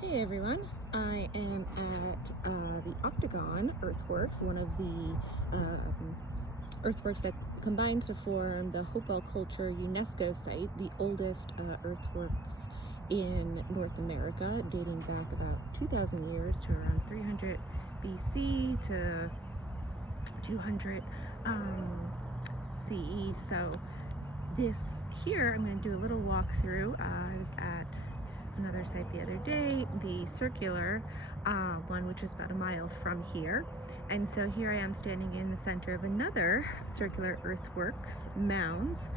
Hey everyone, I am at the Octagon Earthworks, one of the earthworks that combines to form the Hopewell Culture UNESCO site, the oldest earthworks in North America, dating back about 2,000 years to around 300 BC to 200 CE. So this here, I'm going to do a little walkthrough. I was at another site the other day, the circular one, which is about a mile from here. And so here I am standing in the center of another circular earthworks, mounds.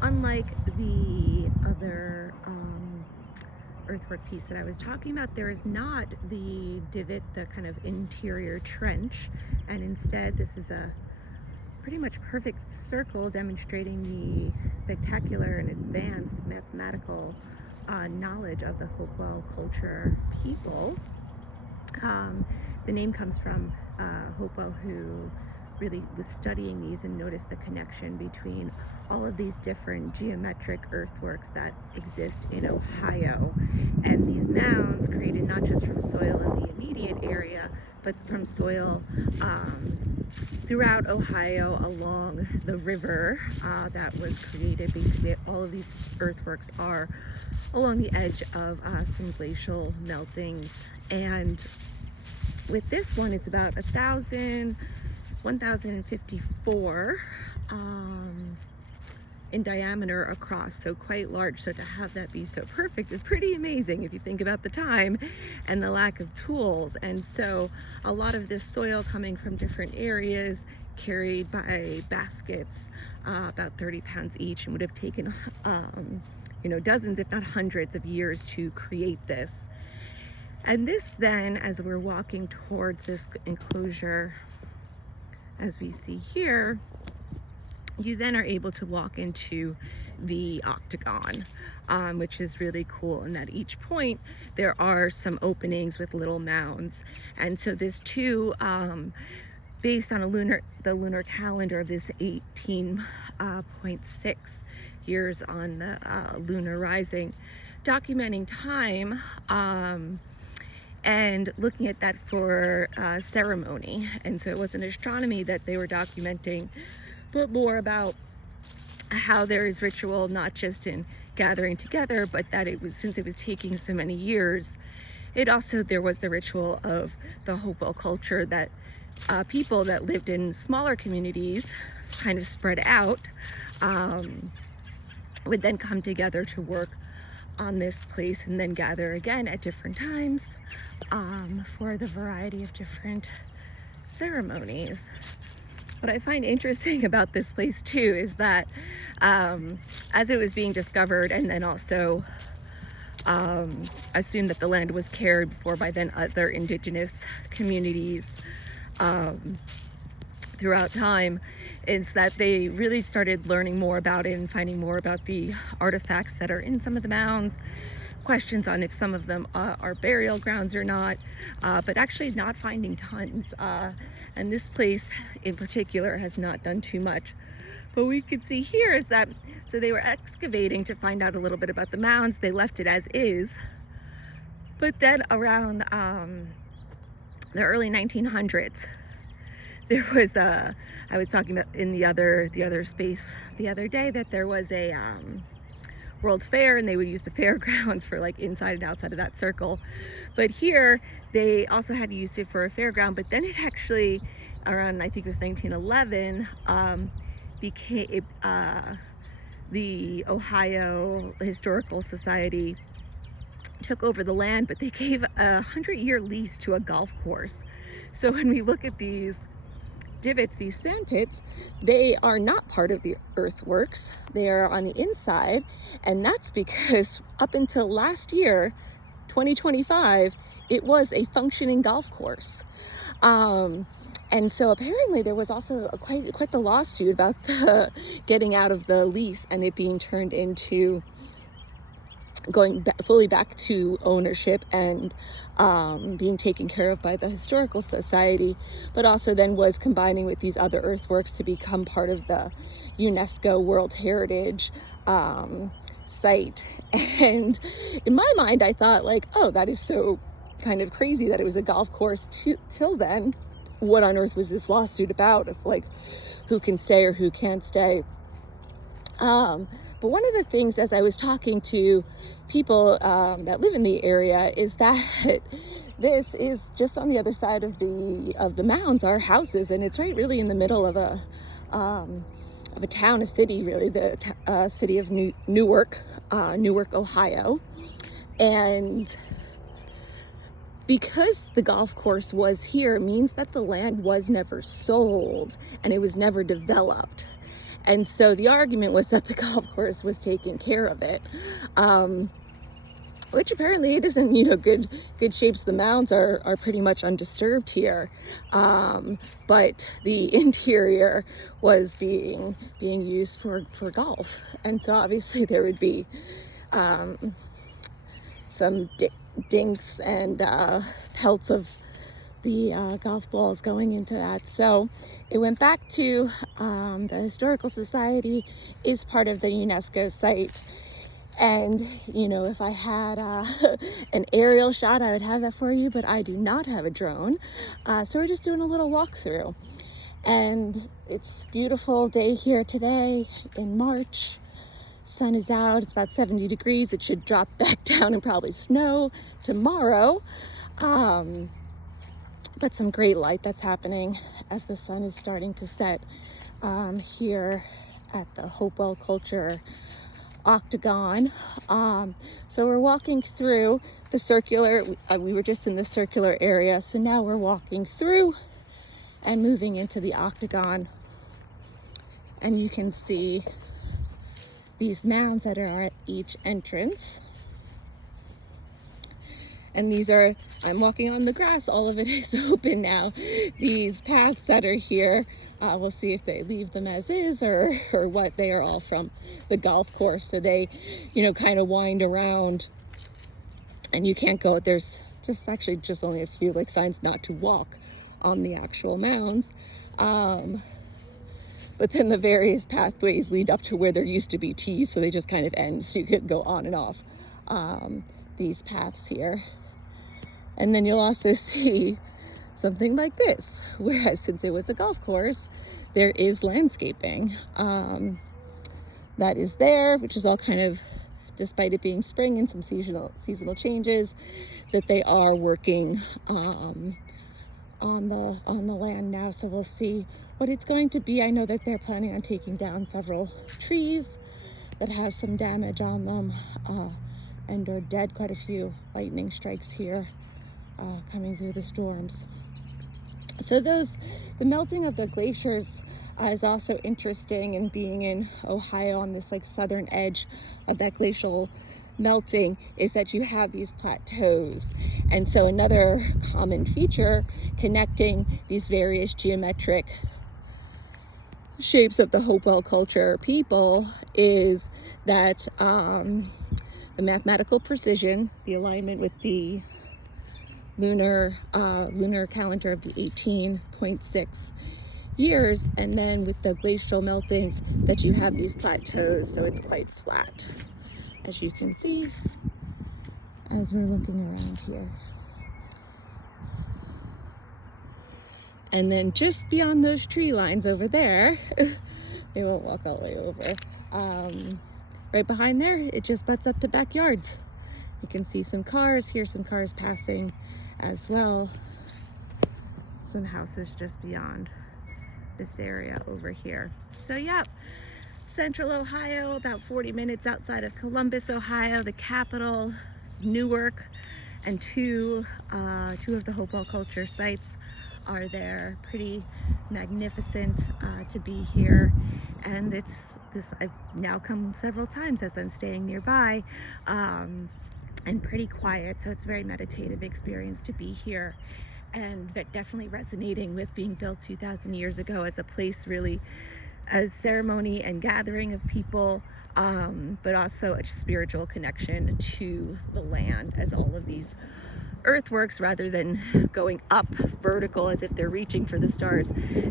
Unlike the other earthwork piece that I was talking about, there is not the divot, the kind of interior trench, and instead this is a pretty much perfect circle demonstrating the spectacular and advanced mathematical knowledge of the Hopewell Culture people. The name comes from Hopewell, who really was studying these and noticed the connection between all of these different geometric earthworks that exist in Ohio. And these mounds created not just from soil in the immediate area, but from soil throughout Ohio along the river that was created. Basically, all of these earthworks are along the edge of some glacial meltings. And with this one, it's about 1,054 in diameter across, so quite large. So to have that be so perfect is pretty amazing if you think about the time and the lack of tools. And so a lot of this soil coming from different areas, carried by baskets, about 30 pounds each, and would have taken dozens, if not hundreds of years to create this. And this then, as we're walking towards this enclosure, as we see here, you then are able to walk into the Octagon, which is really cool in that each point there are some openings with little mounds. And so this too, based on the lunar calendar of this 18.6 years on the lunar rising, documenting time and looking at that for ceremony. And so it wasn't astronomy that they were documenting, but more about how there is ritual, not just in gathering together, but that it was, since it was taking so many years, there was the ritual of the Hopewell culture, that people that lived in smaller communities, kind of spread out, would then come together to work on this place and then gather again at different times for the variety of different ceremonies. What I find interesting about this place too is that as it was being discovered, and then also assumed that the land was cared for by then other indigenous communities throughout time, is that they really started learning more about it and finding more about the artifacts that are in some of the mounds, questions on if some of them are burial grounds or not, but actually not finding tons. And this place in particular has not done too much. But we could see here is that, so they were excavating to find out a little bit about the mounds. They left it as is. But then around the early 1900s, there was I was talking about in the other space the other day that there was a World's Fair, and they would use the fairgrounds for like inside and outside of that circle. But here they also had used it for a fairground, but then it actually, around I think it was 1911, became the Ohio Historical Society took over the land, but they gave a 100-year lease to a golf course. So when we look at these divots, these sand pits, they are not part of the earthworks. They are on the inside, and that's because up until last year, 2025, it was a functioning golf course. And so apparently there was also quite the lawsuit about the getting out of the lease and it being turned into going fully back to ownership and being taken care of by the Historical Society, but also then was combining with these other earthworks to become part of the UNESCO World Heritage site. And in my mind, I thought like, oh, that is so kind of crazy that it was a golf course till then. What on earth was this lawsuit about, if like who can stay or who can't stay? But one of the things, as I was talking to people that live in the area, is that this is just on the other side of the mounds are houses, and it's right really in the middle of a town, a city, really, the city of Newark, Ohio. And because the golf course was here means that the land was never sold and it was never developed. And so the argument was that the golf course was taking care of it, which apparently it isn't. Good shapes. The mounds are pretty much undisturbed here, but the interior was being used for golf. And so obviously there would be some dinks and pelts of the golf balls going into that. So it went back to the Historical Society, is part of the UNESCO site. And if I had an aerial shot, I would have that for you, but I do not have a drone. So we're just doing a little walkthrough. And it's a beautiful day here today in March. Sun is out, it's about 70 degrees. It should drop back down and probably snow tomorrow. But some great light that's happening as the sun is starting to set here at the Hopewell Culture Octagon. So we're walking through the circular, we were just in the circular area, so now we're walking through and moving into the Octagon. And you can see these mounds that are at each entrance. And these are, I'm walking on the grass, all of it is open now. These paths that are here, we'll see if they leave them as is or what. They are all from the golf course. So they, kind of wind around, and you can't go, there's just only a few like signs not to walk on the actual mounds. But then the various pathways lead up to where there used to be tees, so they just kind of end, so you could go on and off these paths here. And then you'll also see something like this, whereas since it was a golf course, there is landscaping that is there, which is all kind of, despite it being spring and some seasonal changes, that they are working on the land now. So we'll see what it's going to be. I know that they're planning on taking down several trees that have some damage on them and are dead. Quite a few lightning strikes here coming through the storms. So the melting of the glaciers is also interesting, and being in Ohio on this like southern edge of that glacial melting is that you have these plateaus. And so another common feature connecting these various geometric shapes of the Hopewell culture people is that the mathematical precision, the alignment with the lunar calendar of the 18.6 years, and then with the glacial meltings that you have these plateaus, so it's quite flat, as you can see as we're looking around here. And then just beyond those tree lines over there, they won't walk all the way over, right behind there, it just butts up to backyards. You can see some cars, hear some cars passing as well. Some houses just beyond this area over here. So yeah, Central Ohio, about 40 minutes outside of Columbus, Ohio, the capital, Newark, and two of the Hopewell culture sites are there. Pretty magnificent to be here, and I've now come several times as I'm staying nearby, and pretty quiet, so it's a very meditative experience to be here, and definitely resonating with being built 2,000 years ago as a place really as ceremony and gathering of people, but also a spiritual connection to the land, as all of these Earthworks, rather than going up vertical as if they're reaching for the stars,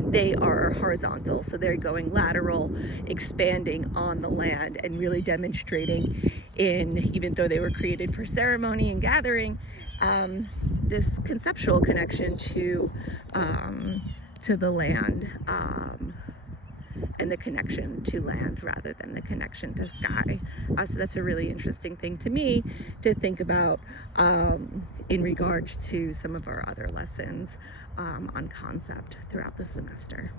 they are horizontal. So they're going lateral, expanding on the land, and really demonstrating even though they were created for ceremony and gathering, this conceptual connection to the land, and the connection to land rather than the connection to sky. So that's a really interesting thing to me to think about in regards to some of our other lessons on concept throughout the semester.